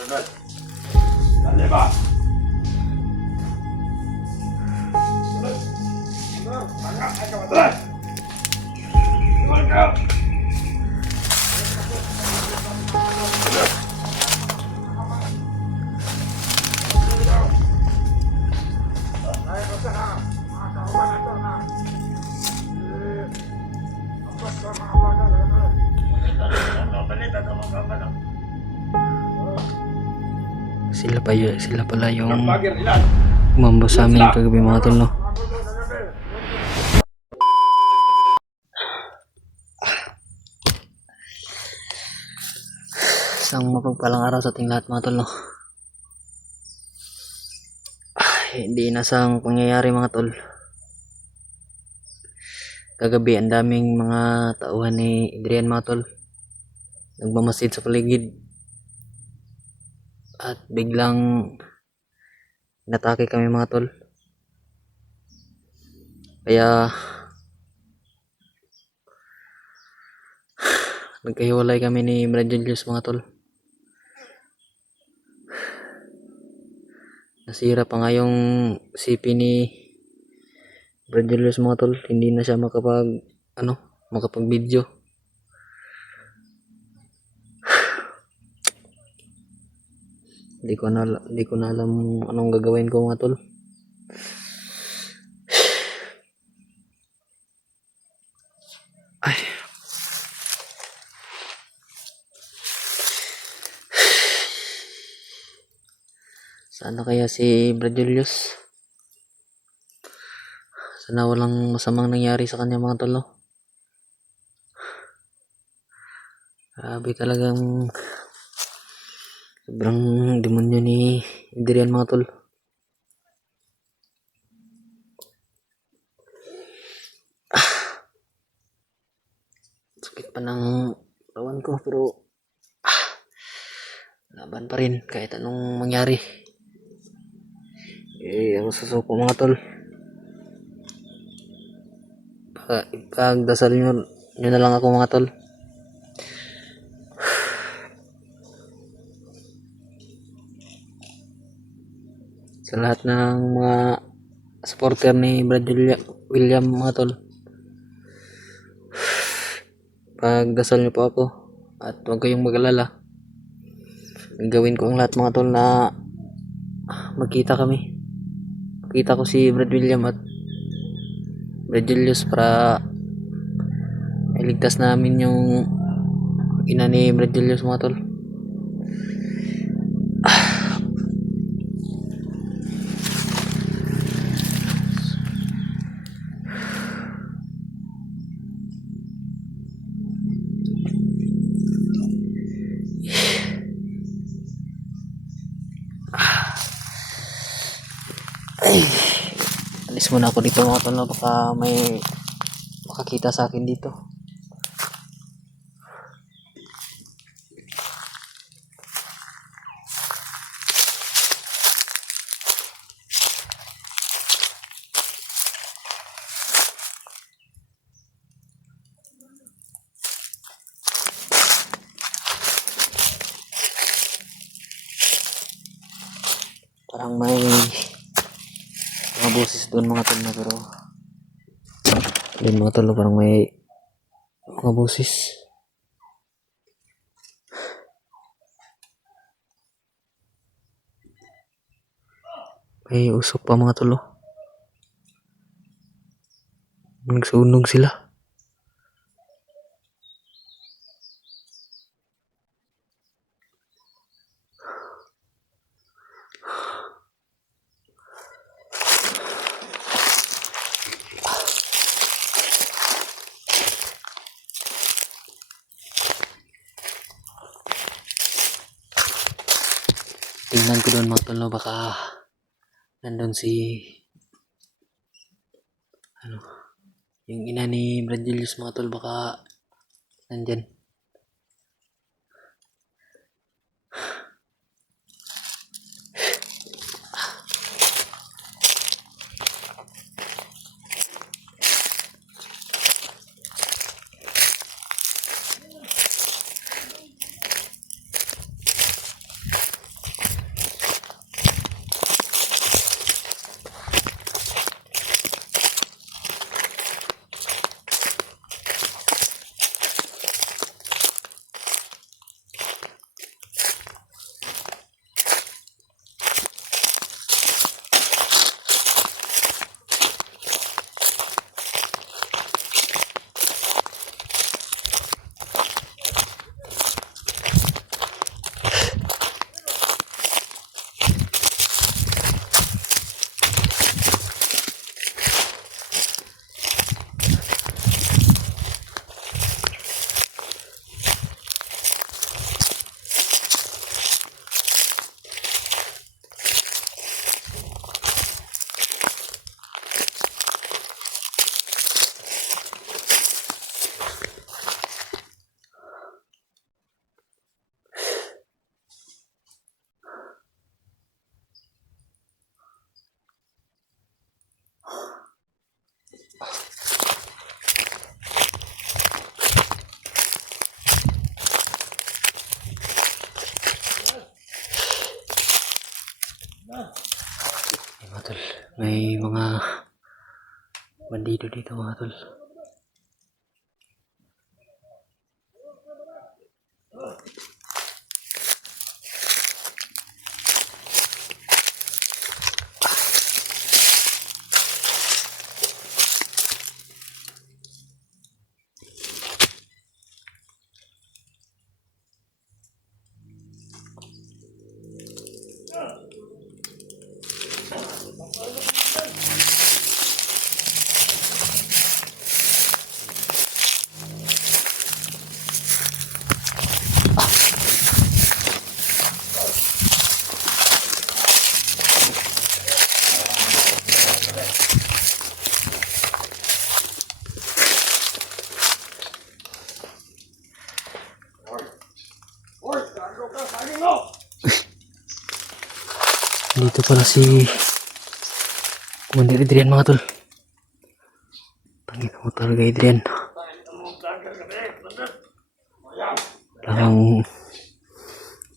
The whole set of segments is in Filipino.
Dale ba? Sila pala yung umambo sa amin kagabi mga tol, no? Isang mapagpalang araw sa ating lahat mga tol, no? Hindi inasang pangyayari mga tol. Kagabi ang daming mga tauhan ni Adrian mga tol, nagmamasid sa paligid at biglang natake kami mga tol. Kaya nagkahiwalay kami ni Brad Julius mga tol. Nasira pa nga yung CP ni Brad Julius mga tol. Hindi na siya makapag video. Hindi ko na alam anong gagawin ko mga tol. Ay. Sana kaya si Brad Julius? Sana walang masamang nangyari sa kanya mga tol, no? Grabe talagang sobrang demonyo ni Adrian mga tol. Sakit pa ng kawan ko pero laban pa rin kahit anong mangyari. Ako susuko mga tol. Pagdasal nyo na lang ako mga tol. Sa lahat ng mga supporter ni Brad William mga tol, pagdasal nyo po ako at huwag kayong mag-alala. Gawin ko ang lahat mga tol na magkita kami. Makita ko si Brad William at Brad Julius para iligtas namin yung ina ni Brad Julius mga tol. Ay, alis muna ako dito mga tol, baka may makakita sa akin dito. Parang may mga boses doon mga tol na, pero din mga tol, parang may mga boses. May usok pa mga tol. Nagsunog sila. Tingnan ko doon mga tol, baka nandun si yung ina ni Brad Julius mga tol, baka nandyan. May mga bandido dito mga tol. Dito pala si Commander Adrian mga tol. Tangin mo talaga Adrian. Lang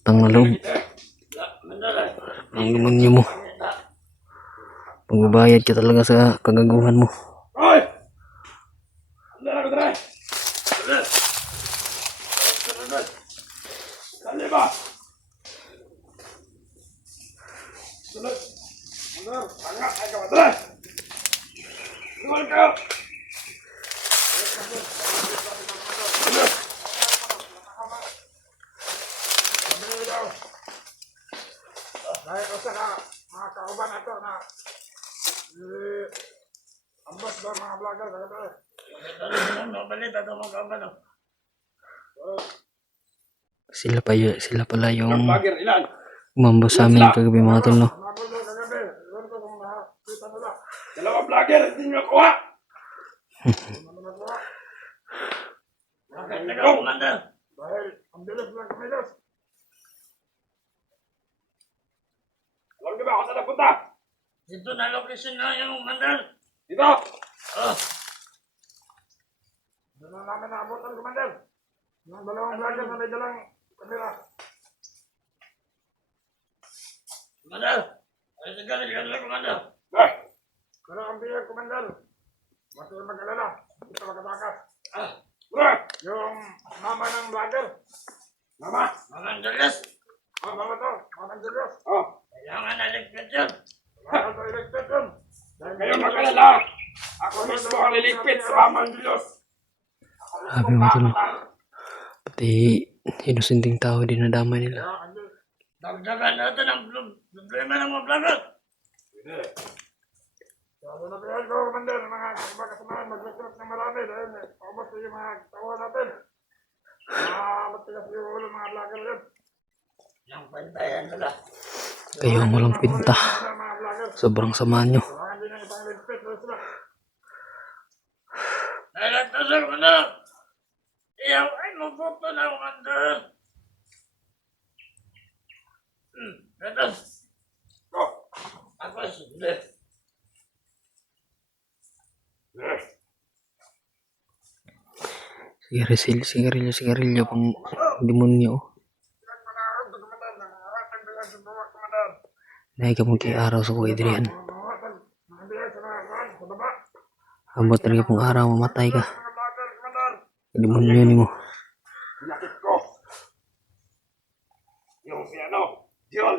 tang na loob. Ang demonyo mo. Pagbabayad ka talaga sa kagaguhan mo. Dahil ko sa mga kauban na ito na ambas ba mga vlogger na ito Sila pala yung umambo sa amin kagabi mga tol no. dalawang vlogger hindi nyo kuha. Dahil ang bilis lang kumilos. Alam niyo ba ako saan napunta? Dito na location na yung mandal. Dito! Oh, Doon na namin naabutan, Commander. Yung dalawang vlogger na may dalang kamera. mandal. Ay, sige, mandal. Pero ang biyag, Commander, huwag kayong mag-alala. Hindi ka makatakas. Yung mama ng vlogger. Mama? Mga Julius, Mama to. Mama Julius. kailangan na ligpit yun. Kaya ito elected yun. Kayo mag-alala. Ako mismo ang liligpit sa Mama Diyos. Sabi mga tol. Pati inusinting tao din nadamay nila. Dagdagan natin ang problema ng mga vlogger. Sabi na kaya ko, Commander, mga kasamahan, mag-recruit ng marami dahil paubos yung mga tawa natin. Matigas yung ulo mga vlogger yun. Yung pantayan nila. Kayo ang walang pinta. Mga vlogger. Sobrang sama nyo. Kailangan din ng ibang ligpit. Sila. Dahil ito sir, mandal. Iyaw ay mabuto ng mandal. Ito. Ako hindi. Sigarilyo pang demonyo. Nahi ka mong kay araw sa ko Adrian. Ambot talaga pong araw mamatay ka. Demonyo ni mo. Pinakit ko. Yung si Dion.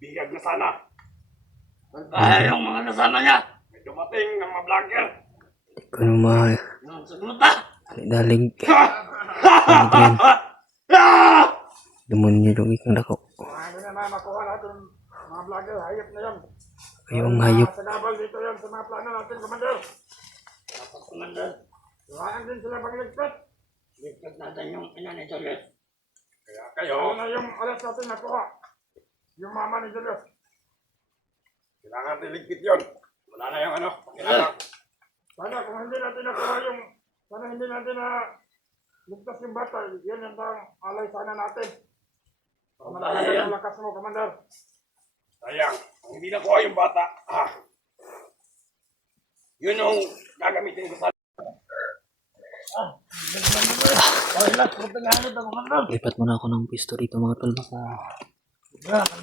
Bihag na sana. Kaya yung mga kasama niya. May dumating ng mga vlogger. Kano mga Yung sagluta. dalig. Adrian. Demonyo dong ikang dako. Hindi na makuha natin mga vlogger. Hayop na yan. Kayo ang hayop. Sa gabal dito yan sa mga plano natin, Commander. Dapat mandal. Kailangan din sila pagligpit. Ligpit natin yung ina ni Julius. Kaya Ano kayo, na yung alas natin nakuha? Yung mama ni Julius. kailangan niligpit yun. Wala na yung kailangan. Sana kung hindi natin nakuha yung... Sana hindi natin na... Ligtas yung bata. Yan yung tang alay sana natin. Malaki ang lakas mo, Commander. Sayang, kung hindi nakuha yung bata, yun yung gagamitin ko sa... Lipat muna ako ng pisto rito mga tol. Baka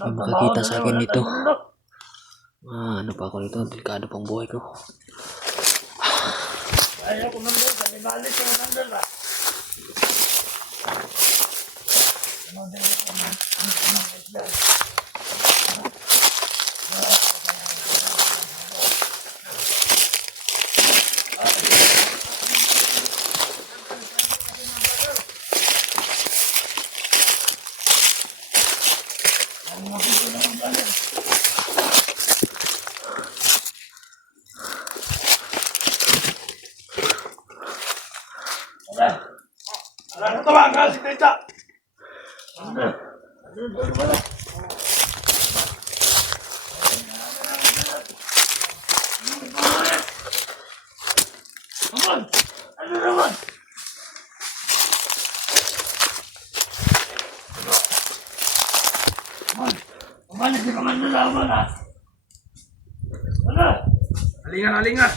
may makakita sa akin dito. Ano pa ako nito? Delikado pang buhay ko. Ayaw ko nandun. Kami balik ko nandun ba? Ano ito ba? Ang si Tita! Aman! Ano naman? Aman, hindi ka man nalaman ha? Ano? Alingan!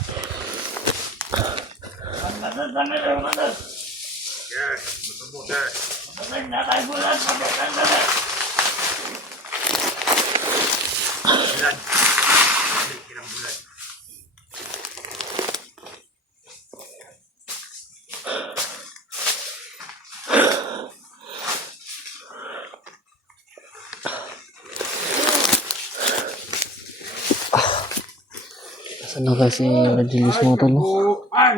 Ang nalaman. Yes, betul sir. Pagkakas na tayo bulan. Pagkakas na tayo. Bulan. Kinang bulan. Saan na kasi Radilis mga tol? Buan!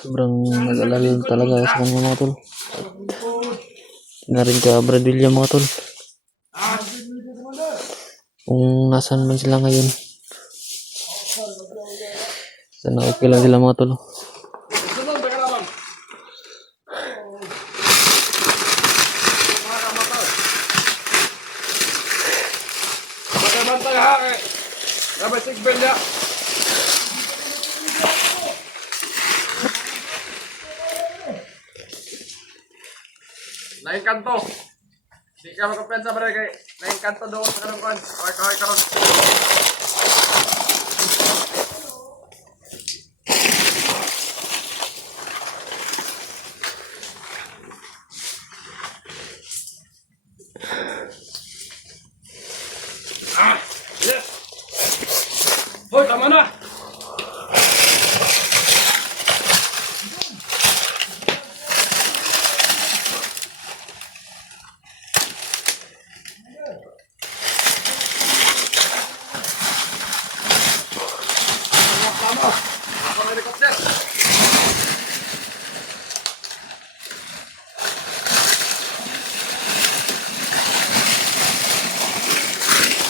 Sobrang nag-alala talaga sa kanya mga tol. Na rin ka Brad William mga tol. Kung nasan man sila ngayon. Sana okay lang sila mga tol. Sunod, baka naman. Bantay ha kay. Dapat sigbel niya. Lain kanto. Di ka makapensa ba kay lain kanto doon sa kanang kuan. Hoy karon. Yes. Hoy, tama na. Tama. Ako ng helicopter.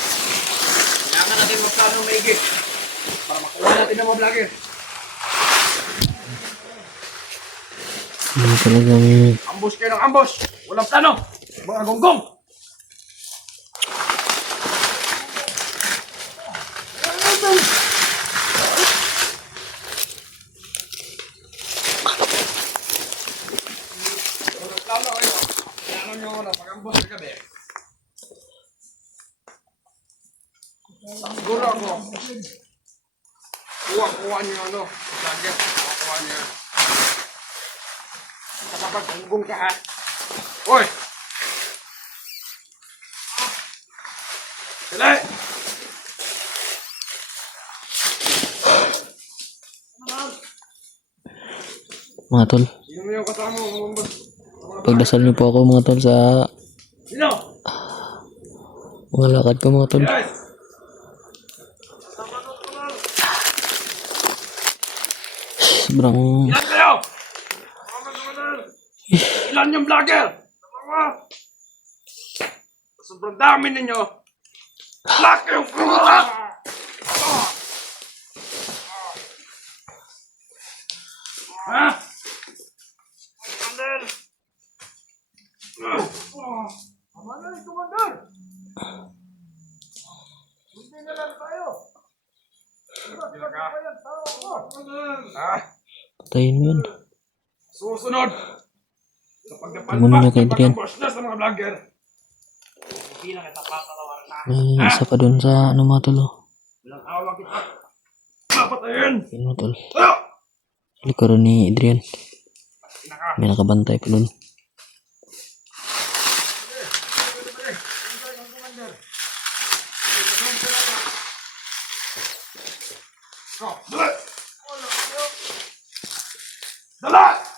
Kailangan natin magplano maigi para makuha natin ang mga vlogger. Ano talagang Ambush kayo ng ambush. Walang plano. Mga gonggong. Walang plano kayo. Plano nyo na pag-ambush sa gabi. Siguro ako. Kuha nyo yung ano. Vlogger. Kuha nyo yan. Kapag gonggong ka ha. Hoy! Sila! mga tol. Sino mo yung kasama mo? Pagdasal niyo po ako mga tol sa Sino? mga lakad ko mga tol. Guys! Sobrang Ilan kayo? Ilan yung vlogger? Sobrang dami ninyo. Laki yung puta! Ha? Commander! Commander! Hindi na lang tayo. Ah, patayin mo yun. susunod. Sa Tumunin niyo kay Adrian. pagboss na sa mga vlogger. May isa pa dun sa ano mga tol. Oh. Walang awa kita. Papatayin! Yun mga tol. Ah! Likaron ni Adrian. Naka. May nakabantay pa dun. Oh, dali! Dala!